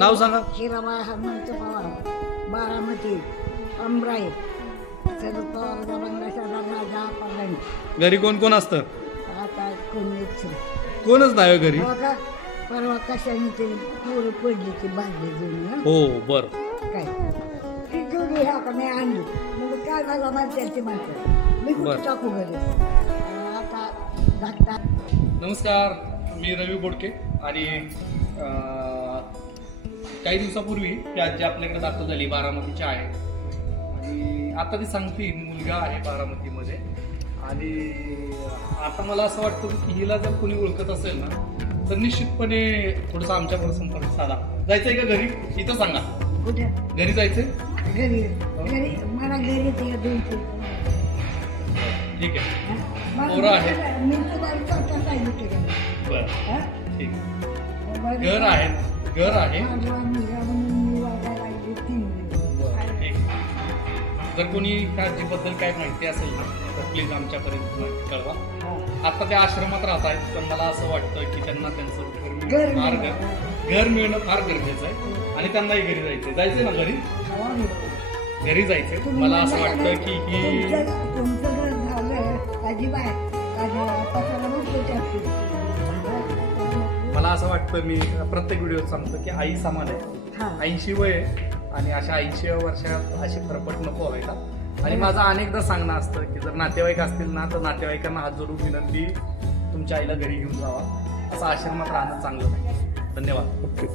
नाव सांगा. हिराबाई हनुमंत पवार, बारामती, अमराई, शरद पवारचा बंगला शेजार राजा पडला. घरी कोण कोण असतं? आता कोणीच कोणच नाही घरी. बघा परवा कशाने ते पोरं पडली ती भाजी जुनी. हो बर. काय ती जुनी ह्या का मी आणली म्हणजे काय झालं माहिती ती माणसं मी कुठे टाकू घरी आता धाकटा. नमस्कार, मी रवी बोडके आणि काही दिवसापूर्वी ती आजी आपल्याकडे दाखल झाली, बारामतीच्या आहे आणि आता ती सांगते मुलगा आहे बारामतीमध्ये. आणि आता मला असं वाटतं की हिला जर कोणी ओळखत असेल ना तर निश्चितपणे थोडंसं आमच्याकडे संपर्क साधा. जायचंय का घरी? इथं सांगा. कुठे घरी जायचंय? घरी घरी मला घरी ते दोन ठीक आहे. पोरं आहे. मी तुम्हाला सांगितलं बरं ठीक आहे. घर आहे, घर आहे. ठीक. जर कोणी त्या आजीबद्दल काय माहिती असेल ना तर प्लीज आमच्यापर्यंत माहिती कळवा. आता त्या आश्रमात राहत आहेत तर मला असं वाटतं की त्यांना त्यांचं घर मिळणं फार गरजेचं आहे आणि त्यांनाही घरी जायचंय ना घरी जायचंय. मला असं वाटतं की मला असं वाटतं, मी प्रत्येक व्हिडिओत सांगतो की आई समान आहे. 80 वय आहे आणि अशा 80 वर्षात अशी फरफट नको व्हायला. आणि माझं अनेकदा सांगणं असतं की जर नातेवाईक असतील ना तर नातेवाईकांना हात जोडून विनंती, तुमच्या आईला घरी घेऊन जावा. असं आश्रमात राहणं चांगलं नाही. धन्यवाद. ओके.